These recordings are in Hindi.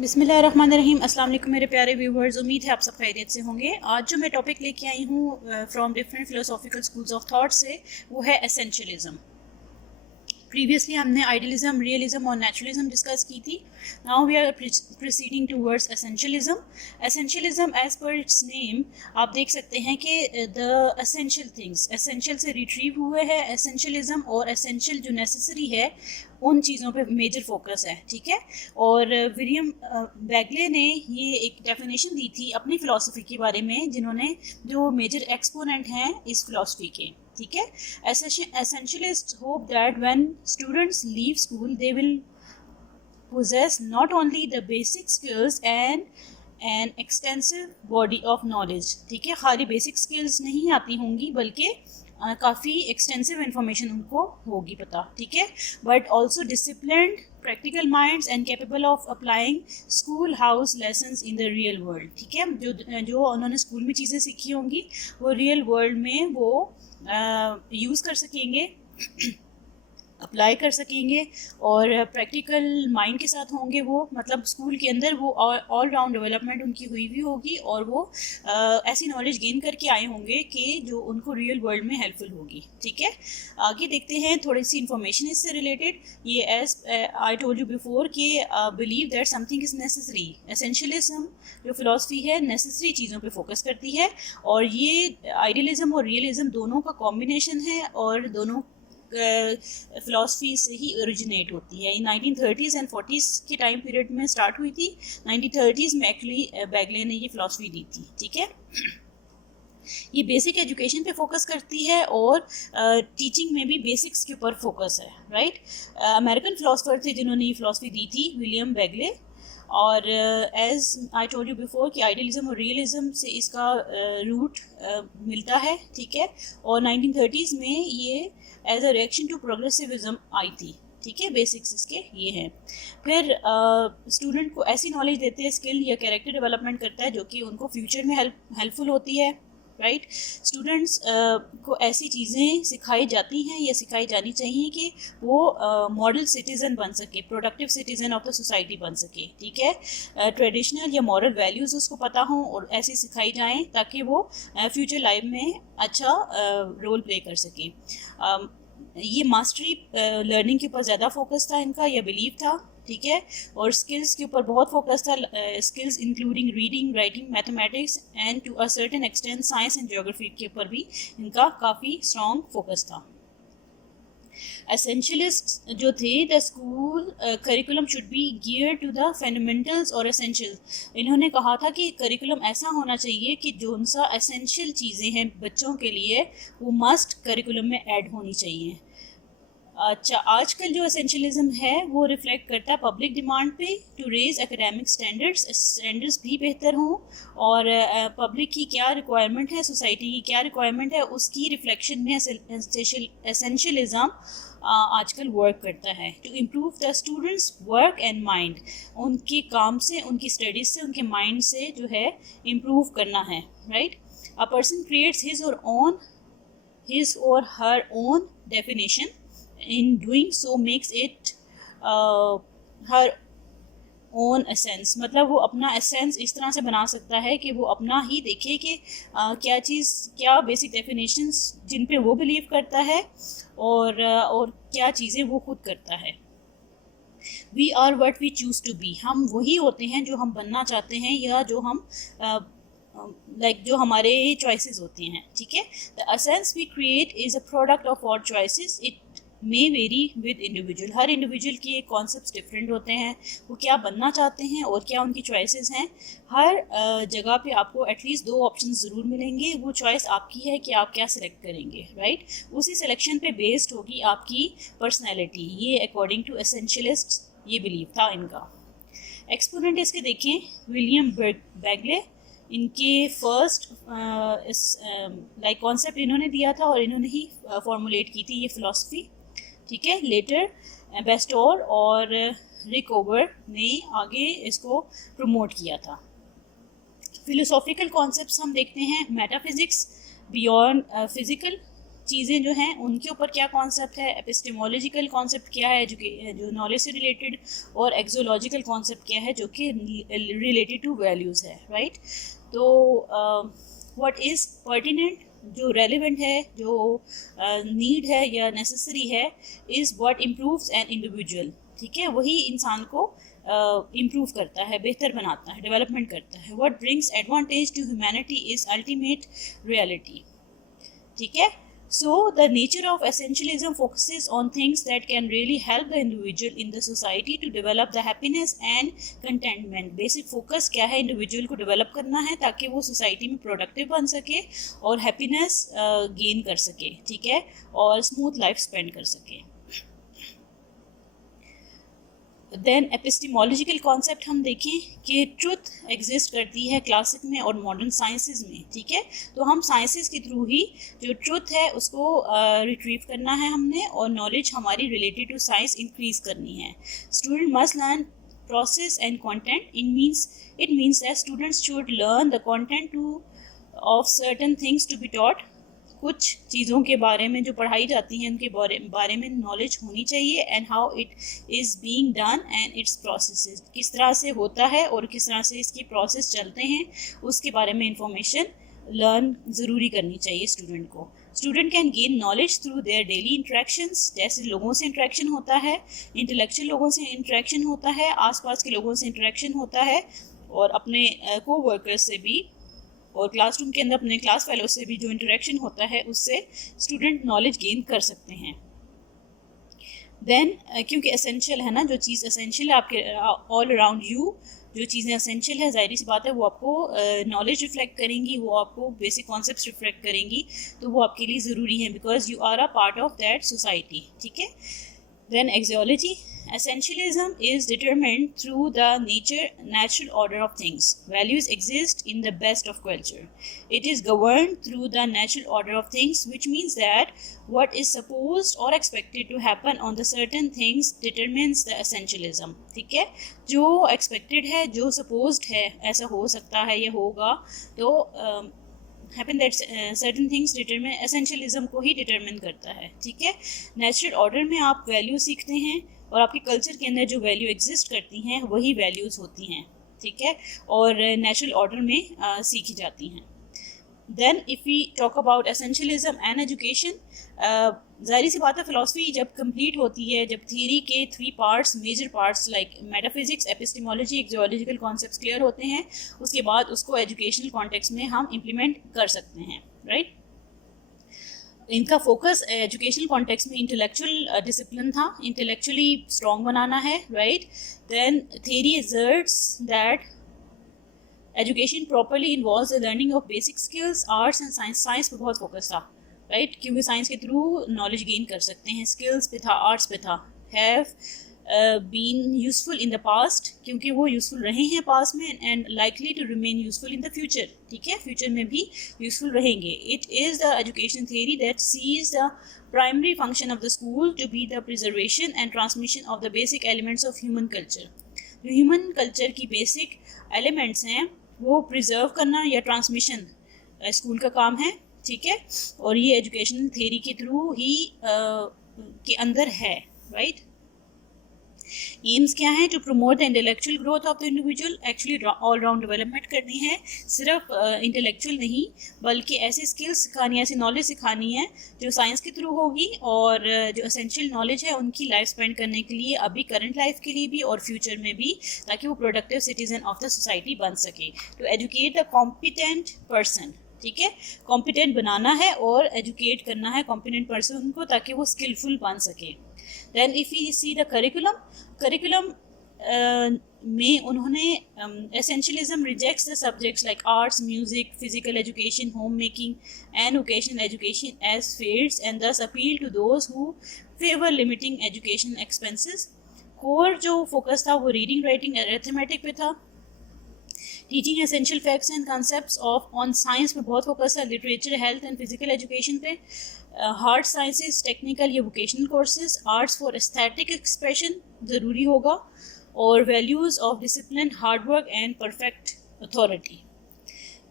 बिस्मिल्लाहिर्रहमानिर्रहीम। अस्सलाम वालेकुम मेरे प्यारे व्यूवर्स, उम्मीद है आप सब खैरियत से होंगे। आज जो मैं टॉपिक लेके आई हूँ from different philosophical schools of thought से, वो है एसेंशियलिज्म। प्रीवियसली हमने आइडियलिज्म, रियलिज्म और नेचुरलिज्म डिस्कस की थी। Now we are proceeding towards essentialism. Essentialism as per its name आप देख सकते हैं कि द एसेंशियल थिंग्स, एसेंशियल से रिट्रीव हुए है एसेंशियलिज्म, और एसेंशियल जो नेसेसरी है उन चीज़ों पे मेजर फोकस है, ठीक है। और विलियम बैगले ने ये एक डेफिनेशन दी थी अपनी फ़िलासफ़ी के बारे में, जिन्होंने जो मेजर एक्सपोनेंट हैं इस फ़िलासफ़ी के, ठीक है। Essentialists hope that when students leave school, they will possess not only the basic skills and an extensive body of knowledge, ठीक है। खाली बेसिक स्किल्स नहीं आती होंगी, बल्कि काफ़ी एक्सटेंसिव इंफॉर्मेशन उनको होगी पता, ठीक है। But also disciplined, practical minds and capable of applying school house lessons in the real world, ठीक है। जो उन्होंने स्कूल में चीज़ें सीखी होंगी वो रियल वर्ल्ड में वो यूज़ कर सकेंगे, अप्लाई कर सकेंगे, और प्रैक्टिकल माइंड के साथ होंगे वो, मतलब स्कूल के अंदर वो ऑल राउंड डेवलपमेंट उनकी हुई भी होगी, और वो ऐसी नॉलेज गेन करके आए होंगे कि जो उनको रियल वर्ल्ड में हेल्पफुल होगी, ठीक है। आगे देखते हैं थोड़ी सी इंफॉर्मेशन इससे रिलेटेड। ये as I told you before कि believe that something is necessary. Essentialism जो फिलॉसफी है नेसेसरी चीज़ों पे फोकस करती है, और ये आइडियलिज्म और रियलिज्म दोनों का कॉम्बिनेशन है, और दोनों फ़िलासफ़ी से ही ओरिजिनेट होती है। 1930s एंड 40s के टाइम पीरियड में स्टार्ट हुई थी। 1930s में एक्चुअली बैगले ने ये फ़िलासफ़ी दी थी, ठीक है। ये बेसिक एजुकेशन पे फोकस करती है, और टीचिंग में भी बेसिक्स के ऊपर फोकस है, राइट। अमेरिकन फ़िलासफ़र थे जिन्होंने ये फ़िलासफ़ी दी थी, विलियम बैगले। और as I told you before कि आइडियलिज्म और रियलिज्म से इसका रूट मिलता है, ठीक है। और 1930s में ये एज अ रिएक्शन टू प्रोग्रेसिविज्म आई थी, ठीक है। बेसिक्स इसके ये हैं। फिर स्टूडेंट को ऐसी नॉलेज देते हैं, स्किल या कैरेक्टर डेवलपमेंट करता है जो कि उनको फ्यूचर में हेल्पफुल होती है, राइट। स्टूडेंट्स को ऐसी चीज़ें सिखाई जाती हैं या सिखाई जानी चाहिए कि वो मॉडल सिटीज़न बन सके, productive citizen of the society बन सके, ठीक है। ट्रेडिशनल या मॉरल वैल्यूज़ उसको पता हों और ऐसी सिखाई जाएं ताकि वो फ्यूचर लाइफ में अच्छा रोल प्ले कर सके। ये मास्टरी लर्निंग के ऊपर ज़्यादा फोकस था इनका, यह बिलीव था, ठीक है। और स्किल्स के ऊपर बहुत फोकस था, skills including reading, writing, mathematics and to a certain extent science and geography के ऊपर भी इनका काफ़ी स्ट्रॉन्ग फोकस था। एसेंशियलिस्ट जो थे, the school curriculum should be gear to the fundamentals और एसेंशियल्स। इन्होंने कहा था कि करिकुलम ऐसा होना चाहिए कि जो उनसा एसेंशियल चीज़ें हैं बच्चों के लिए वो मस्ट करिकुलम में ऐड होनी चाहिए। अच्छा, आजकल जो एसेंशियलिज्म है वो रिफ्लेक्ट करता है पब्लिक डिमांड पे टू रेज एकेडमिक स्टैंडर्ड्स भी बेहतर हों, और पब्लिक की क्या रिक्वायरमेंट है, सोसाइटी की क्या रिक्वायरमेंट है, उसकी रिफ्लेक्शन में एसेंशियलिज्म आजकल वर्क करता है to improve the students work and mind. उनके काम से, उनकी स्टडीज से, उनके माइंड से जो है इम्प्रूव करना है, right. A person creates his or her own definition, in doing so makes it her own essence। मतलब वो अपना एसेंस इस तरह से बना सकता है कि वो अपना ही देखे कि क्या चीज़, क्या बेसिक डेफिनेशंस जिन पे वो बिलीव करता है, और क्या चीज़ें वो खुद करता है। We are what we choose to be. हम वही होते हैं जो हम बनना चाहते हैं, या जो हम जो हमारे चॉइसेस होती हैं, ठीक है। The essence we create is a product of our choices. It may vary with individual. हर इंडिविजुअल के कॉन्सेप्ट्स डिफरेंट होते हैं, वो क्या बनना चाहते हैं और क्या उनकी चॉइसेस हैं। हर जगह पे आपको एटलीस्ट 2 ऑप्शन ज़रूर मिलेंगे, वो चॉइस आपकी है कि आप क्या सिलेक्ट करेंगे, राइट। उसी सिलेक्शन पे बेस्ड होगी आपकी पर्सनैलिटी। ये अकॉर्डिंग टू एसेंशियलिस्ट ये बिलीव था इनका। एक्सपोनेंट इसके देखें, विलियम बैगले। इनके फर्स्ट कॉन्सेप्ट इन्होंने दिया था और इन्होंने ही फॉर्मुलेट की थी ये फ़िलासफ़ी, ठीक है। लेटर बेस्टोर और रिकोवर ने आगे इसको प्रमोट किया था। फिलोसॉफिकल कॉन्सेप्ट्स हम देखते हैं, मेटाफिज़िक्स बियॉन्ड फिज़िकल चीज़ें जो हैं उनके ऊपर क्या कॉन्सेप्ट है, एपिस्टेमोलॉजिकल कॉन्सेप्ट क्या है जो नॉलेज से रिलेटेड, और एक्सोलॉजिकल कॉन्सेप्ट क्या है जो कि रिलेटेड टू वैल्यूज़ है, राइट। तो व्हाट इज़ पर्टिनेंट, जो रेलिवेंट है, जो नीड है या नेसेसरी है, is what improves an individual, ठीक है, वही इंसान को इम्प्रूव करता है, बेहतर बनाता है, डेवलपमेंट करता है। What brings advantage to humanity is ultimate reality, ठीक है। So the nature of essentialism focuses on things that can really help the individual in the society to develop the happiness and contentment. Basic focus क्या है, इंडिविजुअल को डेवलप करना है ताकि वो सोसाइटी में प्रोडक्टिव बन सके और हैप्पीनेस गेन कर सके, ठीक है, और स्मूथ लाइफ स्पेंड कर सके। देन एपिस्टेमोलॉजिकल कॉन्सेप्ट हम देखें कि ट्रुथ एग्जिस्ट करती है क्लासिक में और मॉडर्न साइंसेस में, ठीक है। तो हम साइंसेस के थ्रू ही जो ट्रुथ है उसको रिट्रीव करना है हमने, और नॉलेज हमारी रिलेटेड टू साइंस इंक्रीज करनी है। Student must learn process and content. It means that students should learn the content of certain things to be taught. कुछ चीज़ों के बारे में जो पढ़ाई जाती हैं उनके बारे में नॉलेज होनी चाहिए, and how it is being done and it's processes, किस तरह से होता है और किस तरह से इसकी प्रोसेस चलते हैं, उसके बारे में इंफॉर्मेशन लर्न ज़रूरी करनी चाहिए स्टूडेंट को। Student can gain knowledge through their daily interactions, जैसे लोगों से इंट्रैक्शन होता है, इंटेलेक्चुअल लोगों से इंट्रैक्शन होता है, आसपास के लोगों से इंट्रैक्शन होता है, और अपने को वर्कर्स से भी, और क्लासरूम के अंदर अपने क्लास फेलो से भी जो इंटरेक्शन होता है उससे स्टूडेंट नॉलेज गेन कर सकते हैं। देन क्योंकि एसेंशियल है ना, जो चीज़ एसेंशियल है आपके ऑल अराउंड यू, जो चीज़ें एसेंशियल है जाहिर सी बात है वो आपको नॉलेज रिफ्लेक्ट करेंगी, वो आपको बेसिक कॉन्सेप्ट्स रिफ्लेक्ट करेंगी, तो वो आपके लिए ज़रूरी है because you are a part of that society, ठीक है। Then axiology. Essentialism is determined through the natural order of things. Values exist in the best of culture. It is governed through the natural order of things, which means that what is supposed or expected to happen on the certain things determines the essentialism. ठीक है, जो expected है, जो supposed है, ऐसा हो सकता है, ये होगा, तो happen that certain things determine, essentialism को ही determine करता है, ठीक है। नेचुरल ऑर्डर में आप वैल्यू सीखते हैं और आपके कल्चर के अंदर जो वैल्यू एग्जिस्ट करती हैं वही वैल्यूज़ होती हैं, ठीक है, और नेचुरल ऑर्डर में सीखी जाती हैं। Then if we talk about essentialism and education, ज़ाहिर सी बात है फ़िलासफ़ी जब कंप्लीट होती है, जब थ्योरी के 3 parts, major parts like metaphysics, epistemology, axiological concepts clear होते हैं, उसके बाद उसको एजुकेशनल कॉन्टेक्स्ट में हम इम्प्लीमेंट कर सकते हैं, राइट। इनका फोकस एजुकेशनल कॉन्टेक्स्ट में इंटेलेक्चुअल डिसिप्लिन था, इंटेलेक्चुअली स्ट्रॉन्ग बनाना है, right. Then theory asserts that education properly involves the learning of basic skills, arts and science, science पे बहुत फोकस था, राइट, क्योंकि साइंस के थ्रू नॉलेज गेन कर सकते हैं, स्किल्स पे था, आर्ट्स पे था। Have been useful in the past, क्योंकि वो यूजफुल रहे हैं पास्ट में, and likely to remain useful in the future, ठीक है, फ्यूचर में भी यूजफुल रहेंगे। It is the education theory that sees the primary function of the school to be the preservation and transmission of the basic elements of human culture. जो ह्यूमन कल्चर की बेसिक एलिमेंट्स हैं वो प्रिजर्व करना या ट्रांसमिशन स्कूल का काम है, ठीक है, और ये एजुकेशनल थियरी के थ्रू ही के अंदर है, राइट। एम्स क्या है? To promote the intellectual growth of the individual, actually all round development करनी है, सिर्फ इंटेलेक्चुअल नहीं बल्कि ऐसी स्किल्स सिखानी, ऐसी नॉलेज सिखानी है जो साइंस के थ्रू होगी, और जो एसेंशियल नॉलेज है उनकी लाइफ स्पेंड करने के लिए, अभी करंट लाइफ के लिए भी और फ्यूचर में भी, ताकि वो productive citizen of the society बन सके। To educate the competent person, ठीक है, कॉम्पिटेंट बनाना है और एजुकेट करना है कॉम्पिटेंट पर्सन को ताकि वो स्किलफुल बन सके। Then if you see the curriculum में उन्होंने essentialism rejects the subjects like arts, music, physical education, home making and vocational education as fields and thus appeal to those who favour limiting educational expenses. Core जो फोकस था वो रीडिंग, राइटिंग, अरिथमेटिक पे था। Teaching essential facts and concepts on science में बहुत फोकस है, literature, health and physical education पे। हार्ड साइंसेस, टेक्निकल या vocational courses, arts for aesthetic expression ज़रूरी होगा, और values of discipline, hard work and perfect authority.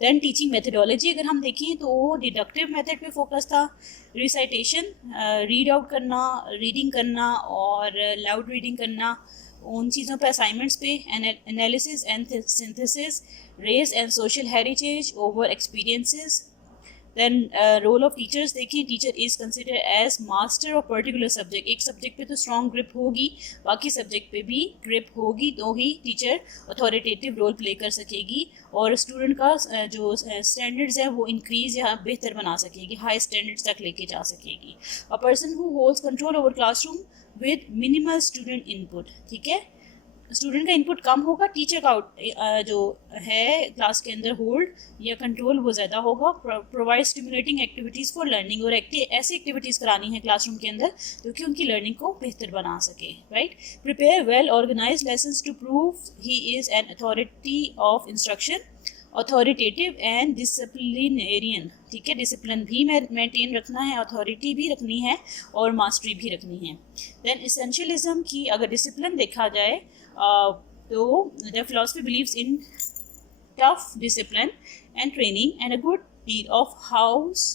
Then teaching methodology अगर हम देखें तो डिडक्टिव मेथड पे फोकस था, रिसाइटेशन, रीड आउट करना, रीडिंग करना और लाउड रीडिंग करना, उन चीज़ों पे असाइनमेंट्स पे, analysis and synthesis, race and social heritage over experiences. Then role of teachers देखें, teacher is consider as master of particular subject. एक सब्जेक्ट पे तो स्ट्रॉन्ग ग्रिप होगी, बाकी सब्जेक्ट पे भी ग्रिप होगी, तो ही टीचर अथॉरिटेटिव रोल प्ले कर सकेगी और स्टूडेंट का जो स्टैंडर्ड्स है वो इंक्रीज या बेहतर बना सकेगी, हाई स्टैंडर्ड्स तक लेके जा सकेगी। A person who holds control over classroom with minimal student input, ठीक है, स्टूडेंट का इनपुट कम होगा, टीचर का जो है क्लास के अंदर होल्ड या कंट्रोल वो ज़्यादा होगा। Provide stimulating activities for learning, और ऐसी एक्टिविटीज़ करानी है क्लासरूम के अंदर जो कि उनकी लर्निंग को बेहतर बना सके, right. Prepare well organise lessons to prove he is an authority of instruction, authoritative and disciplinarian, ठीक है, डिसिप्लिन भी मेंटेन रखना है, अथॉरिटी भी रखनी है और मास्टरी भी रखनी है। देन एसेंशियलिज्म की अगर डिसिप्लिन देखा जाए तो the philosophy believes in tough discipline and training and a good deal of house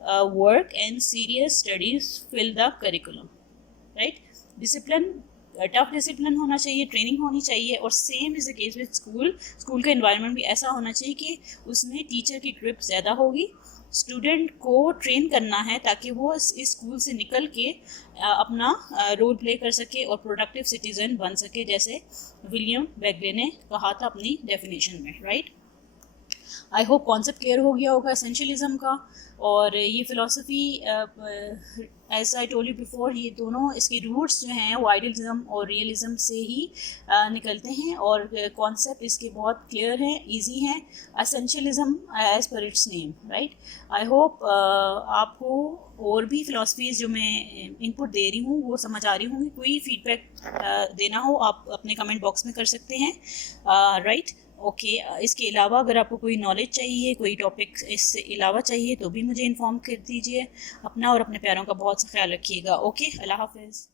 work and serious studies fill the curriculum, right. Discipline, tough discipline होना चाहिए, ट्रेनिंग होनी चाहिए, और same is the case with school का एनवायरनमेंट भी ऐसा होना चाहिए कि उसमें टीचर की ग्रिप ज़्यादा होगी। स्टूडेंट को ट्रेन करना है ताकि वो इस स्कूल से निकल के अपना रोल प्ले कर सके और प्रोडक्टिव सिटीजन बन सके, जैसे विलियम बेगले ने कहा था अपनी डेफिनेशन में, right. I hope concept clear हो गया होगा एसेंशियलिज्म का। और ये philosophy as I told you before, ये दोनों इसके रूट्स जो हैं वो आइडियलिज्म और रियलिज्म से ही निकलते हैं, और कॉन्सेप्ट इसके बहुत क्लियर हैं, इजी हैं। Essentialism as per its name, right. I hope आपको और भी फ़िलासफ़ीज़ जो मैं इनपुट दे रही हूँ वो समझ आ रही होंगी। कोई फीडबैक देना हो आप अपने कमेंट बॉक्स में कर सकते हैं, राइट। ओके, इसके अलावा अगर आपको कोई नॉलेज चाहिए, कोई टॉपिक इससे अलावा चाहिए तो भी मुझे इन्फॉर्म कर दीजिए। अपना और अपने प्यारों का बहुत सा ख्याल रखिएगा। ओके, अल्लाह हाफ़िज़।